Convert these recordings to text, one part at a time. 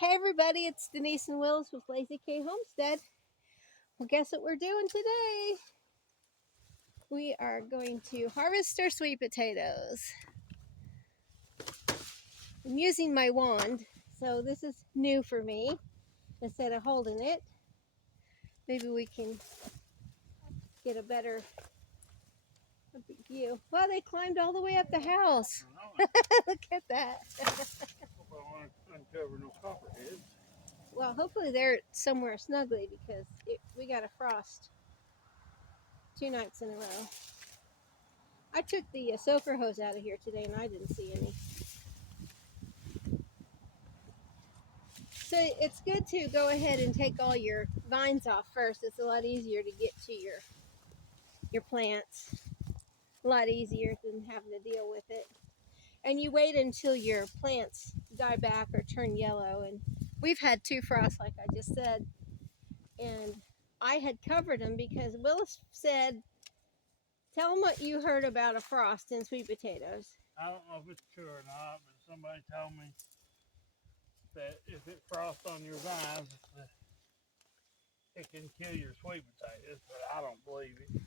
Hey everybody, it's Denise and Willis with Lazy K Homestead. Well, guess what we're doing today? We are going to harvest our sweet potatoes. I'm using my wand, so this is new for me. Instead of holding it, maybe we can get a better view. Well, they climbed all the way up the house. Look at that. Hope I won't uncover no copperheads. Well, hopefully they're somewhere snugly because we got a frost 2 nights in a row. I took the soaker hose out of here today and I didn't see any. So it's good to go ahead and take all your vines off first. It's a lot easier to get to your plants. A lot easier than having to deal with it. And you wait until your plants die back or turn yellow. And we've had 2 frosts, like I just said. And I had covered them because Willis said, tell them what you heard about a frost in sweet potatoes. I don't know if it's true or not, but somebody told me that if it frosts on your vines, it can kill your sweet potatoes, but I don't believe it.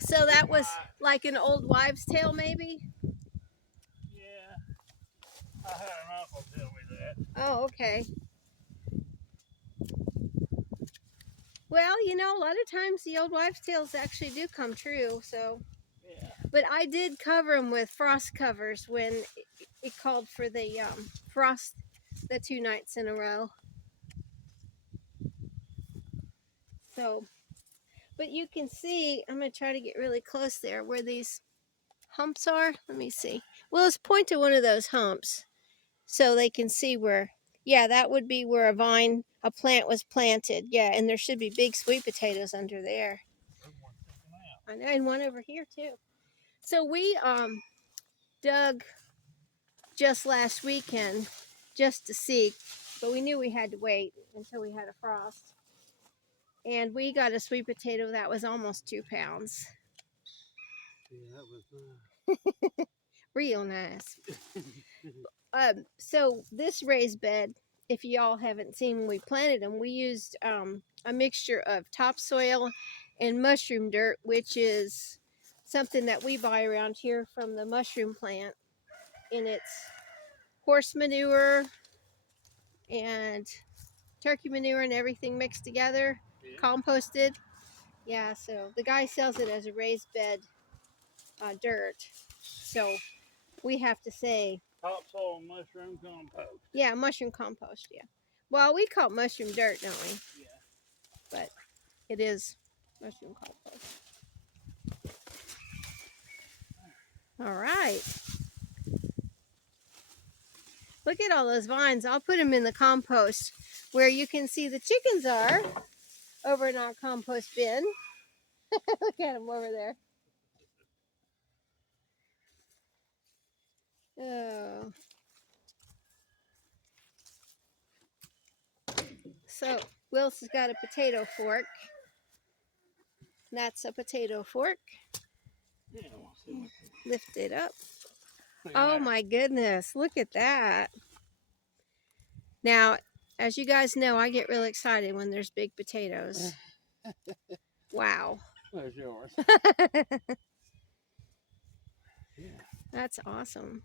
So that was like an old wives' tale, maybe? Yeah, I had an uncle tell me that. Oh, okay. Well, you know, a lot of times the old wives' tales actually do come true, so. Yeah. But I did cover them with frost covers when it called for the frost the 2 nights in a row. So, but you can see, I'm going to try to get really close there where these humps are. Let me see. Well, let's point to one of those humps so they can see where, yeah, that would be where a plant was planted. Yeah, and there should be big sweet potatoes under there. I know, and one over here too. So we dug just last weekend just to see, but we knew we had to wait until we had a frost. And we got a sweet potato that was almost 2 pounds. Yeah, that was nice. Real nice. So this raised bed, if y'all haven't seen when we planted them, we used a mixture of topsoil and mushroom dirt, which is something that we buy around here from the mushroom plant. And it's horse manure and turkey manure and everything mixed together, composted. Yeah, so the guy sells it as a raised bed dirt. So we have to say topsoil mushroom compost. Yeah, mushroom compost, yeah. Well, we call it mushroom dirt, don't we? Yeah. But it is mushroom compost. All right. Look at all those vines. I'll put them in the compost where you can see the chickens are over in our compost bin. Look at them over there. Oh. So Willis has got a potato fork. That's a potato fork. Yeah, Lift it up. Oh my goodness, look at that. Now, as you guys know, I get really excited when there's big potatoes. Wow. There's yours. Yeah. That's awesome.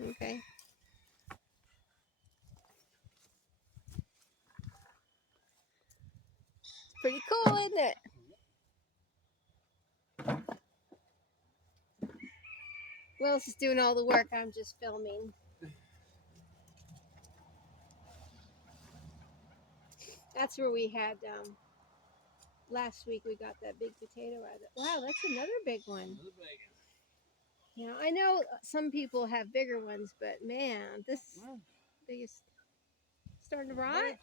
Okay. Pretty cool, isn't it? Willis is doing all the work. I'm just filming. That's where we had, last week we got that big potato out of it. Wow, that's another big one. Another big one. You know, I know some people have bigger ones, but man, this biggest starting to rot.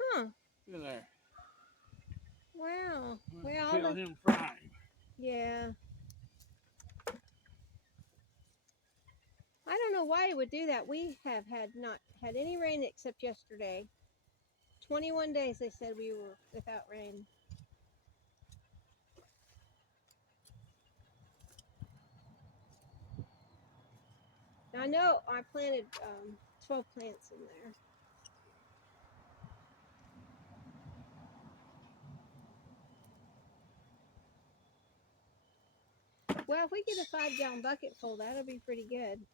Huh. Look there. Wow. Well, kill him frying. Yeah. I don't know why it would do that. We have not had any rain except yesterday. 21 days they said we were without rain. I know I planted 12 plants in there. Well, if we get a 5-gallon bucket full, that'll be pretty good.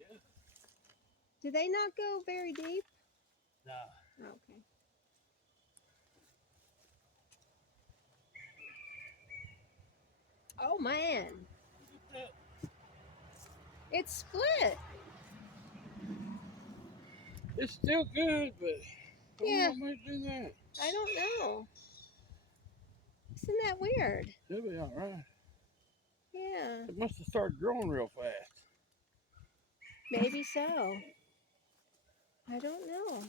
Yeah. Do they not go very deep? No. Okay. Oh man, it's split. It's still good, but Yeah. what might do that? I don't know. Isn't that weird? It'll be all right. Yeah. It must have started growing real fast. Maybe so. I don't know.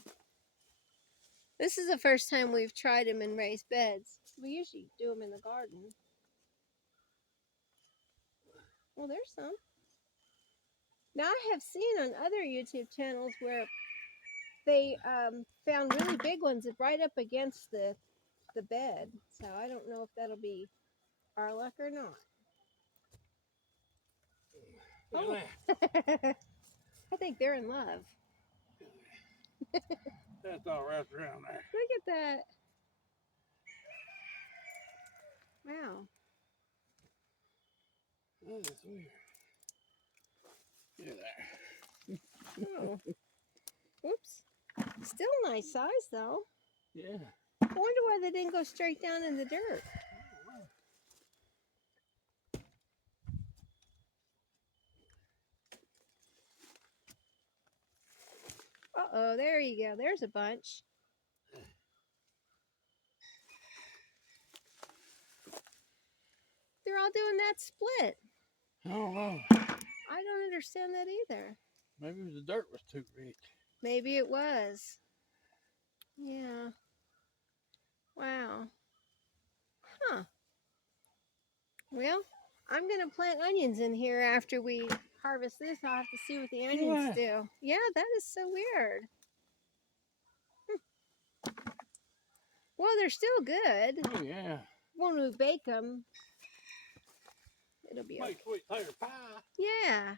This is the first time we've tried them in raised beds. We usually do them in the garden. Well, there's some. Now, I have seen on other YouTube channels where they found really big ones right up against the bed. So I don't know if that'll be our luck or not. Oh. I think they're in love. That's all wrapped around there. Look at that. Wow. Oh, that's weird. Yeah, there. Oh. Whoops. Still nice size though. Yeah. I wonder why they didn't go straight down in the dirt. Uh-oh, there you go. There's a bunch. They're all doing that split. I don't know. I don't understand that either. Maybe the dirt was too rich. Maybe it was. Yeah. Wow. Huh. Well, I'm going to plant onions in here after we harvest this. I'll have to see what the onions do. Yeah, that is so weird. Well, they're still good. Oh, yeah. When we bake them, it'll be okay. Make sweet potato pie. Yeah.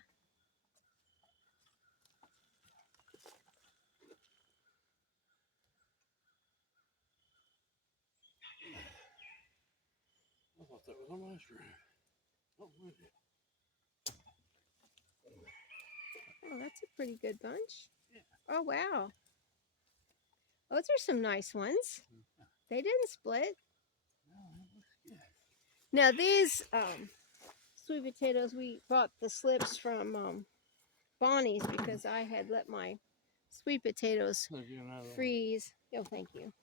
I thought that was a mushroom. Oh, was it? Oh, that's a pretty good bunch. Yeah. Oh, wow. Those are some nice ones. They didn't split. No, that looks good. Now, these sweet potatoes, we bought the slips from Bonnie's because I had let my sweet potatoes freeze. Oh, thank you.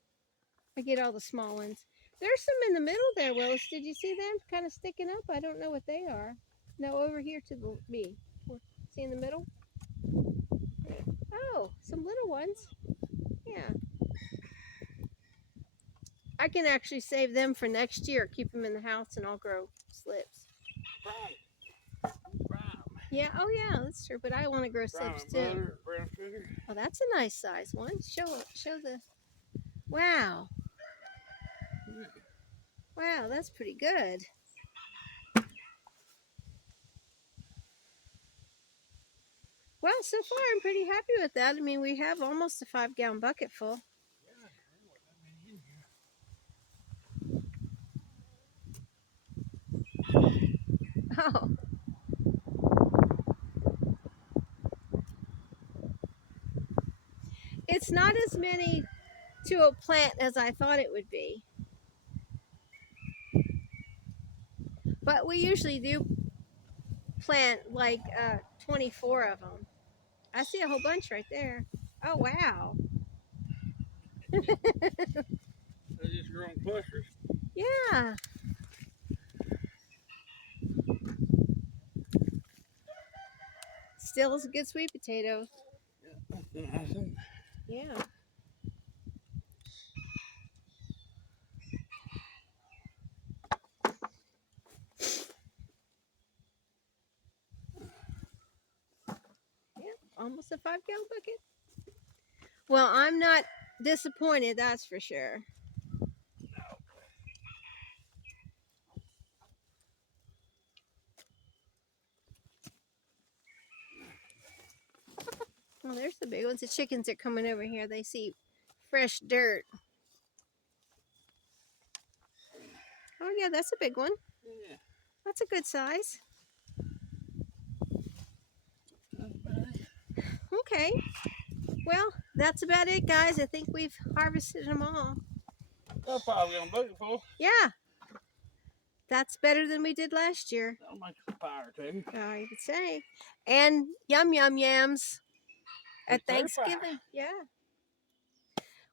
I get all the small ones. There's some in the middle there, Willis. Did you see them kind of sticking up? I don't know what they are. No, over here to me. See in the middle? Oh, some little ones. Yeah. I can actually save them for next year. Keep them in the house and I'll grow slips. Yeah, oh yeah, that's true. But I want to grow slips too. Brown sugar. Oh, that's a nice size one. Show the. Wow. Wow, that's pretty good. Well, so far I'm pretty happy with that. I mean, we have almost a 5-gallon bucket full. Oh. It's not as many to a plant as I thought it would be. But we usually do plant like 24 of them. I see a whole bunch right there. Oh, wow. They just grow in clusters. Yeah. Still is a good sweet potato. Yeah, that's nice. Yeah. Almost a 5-gallon bucket. Well, I'm not disappointed, that's for sure. Oh, there's the big ones. The chickens are coming over here. They see fresh dirt. Oh, yeah, that's a big one. Yeah. That's a good size. Okay. Well, that's about it, guys. I think we've harvested them all. That's probably what I'm looking for. Yeah. That's better than we did last year. That'll make some fire too. I would say. And yum yams at It's their fire. Thanksgiving. Yeah.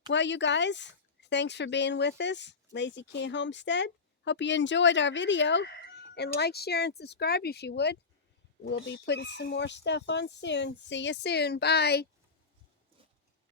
Well, you guys, thanks for being with us. Lazy King Homestead. Hope you enjoyed our video. And like, share, and subscribe if you would. We'll be putting some more stuff on soon. See you soon. Bye.